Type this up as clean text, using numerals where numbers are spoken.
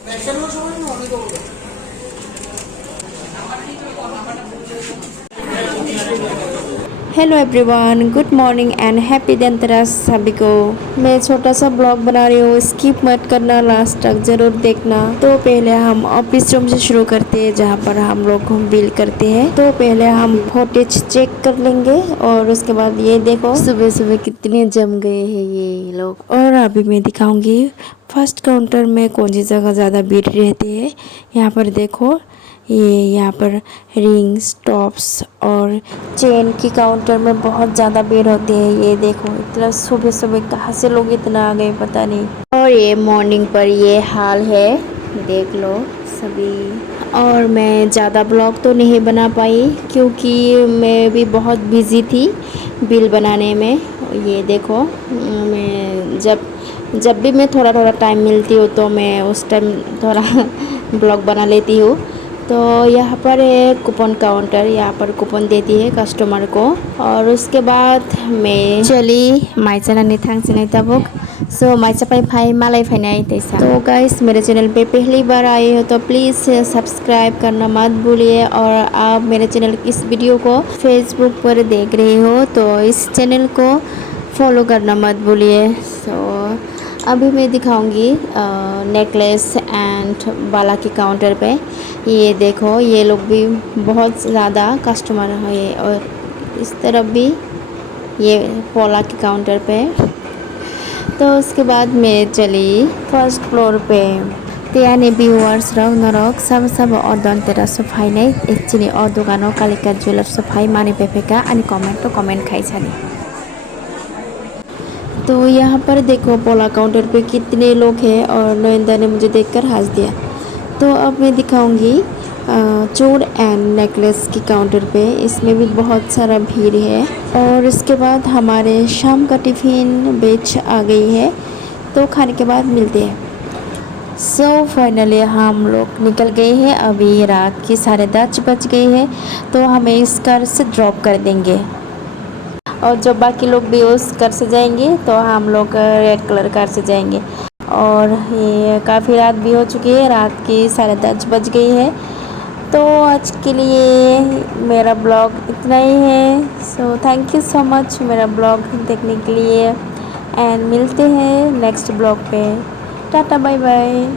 Hello everyone, good morning and happy Dhanteras सभी को। मैं छोटा सा ब्लॉग बना रही हूँ, स्किप मत करना, लास्ट तक जरूर देखना। तो पहले हम ऑफिस रूम से शुरू करते हैं जहाँ पर हम लोग बिल करते हैं। तो पहले हम फुटेज चेक कर लेंगे और उसके बाद ये देखो सुबह सुबह कितने जम गए हैं ये लोग। और अभी मैं दिखाऊंगी फर्स्ट काउंटर में कौन सी जगह ज़्यादा भीड़ रहती है। यहाँ पर देखो, ये यहाँ पर रिंग्स, टॉप्स और चेन की काउंटर में बहुत ज़्यादा भीड़ होती है। ये देखो इतना सुबह सुबह कहाँ से लोग इतना आ गए पता नहीं। और ये मॉर्निंग पर ये हाल है, देख लो सभी। और मैं ज़्यादा ब्लॉग तो नहीं बना पाई क्योंकि मैं भी बहुत बिज़ी थी बिल बनाने में। ये देखो, मैं जब भी मैं थोड़ा थोड़ा टाइम मिलती हूँ तो मैं उस टाइम थोड़ा ब्लॉग बना लेती हूँ। तो यहाँ पर है कूपन काउंटर, यहाँ पर कूपन देती है कस्टमर को। और उसके बाद मैं चली माइचाना निथांग सिनाई तबुक। सो माइचा पाई भाई मालाई फाइनाई तैसा। तो गाइस, मेरे चैनल पे पहली बार आए हो तो प्लीज़ सब्सक्राइब करना मत भूलिए। और आप मेरे चैनल इस वीडियो को फेसबुक पर देख रहे हो तो इस चैनल को फॉलो करना मत भूलिए। अभी मैं दिखाऊंगी नेकलेस एंड बाला के काउंटर पे। ये देखो, ये लोग भी बहुत ज़्यादा कस्टमर है। और इस तरफ भी ये पोला के काउंटर पे। तो उसके बाद मैं चली फर्स्ट फ्लोर पे। त्याने व्यूअर्स रक नरक सब और धनतेरस सफाई नहीं एक्चुअली और दुकानों कालिका ज्वेलर सफाई माने पेपेका अनि कमेंट खाई छानी। तो यहाँ पर देखो पोला काउंटर पे कितने लोग हैं और नयनदा ने मुझे देखकर हंस दिया। तो अब मैं दिखाऊंगी चूड़ एंड नेकलेस की काउंटर पे। इसमें भी बहुत सारा भीड़ है। और इसके बाद हमारे शाम का टिफ़िन बैच आ गई है, तो खाने के बाद मिलते हैं। सो फाइनली हम लोग निकल गए हैं। अभी रात की 10:30 बज गई है, तो हमें इस कार से ड्रॉप कर देंगे। और जो बाकी लोग भी उस कार से जाएंगे तो हम लोग रेड कलर कार से जाएंगे। और ये काफ़ी रात भी हो चुकी है, रात की 10:30 बज गई है। तो आज के लिए मेरा ब्लॉग इतना ही है। So thank you so much मेरा ब्लॉग देखने के लिए। एंड मिलते हैं नेक्स्ट ब्लॉग पे। Tata bye bye.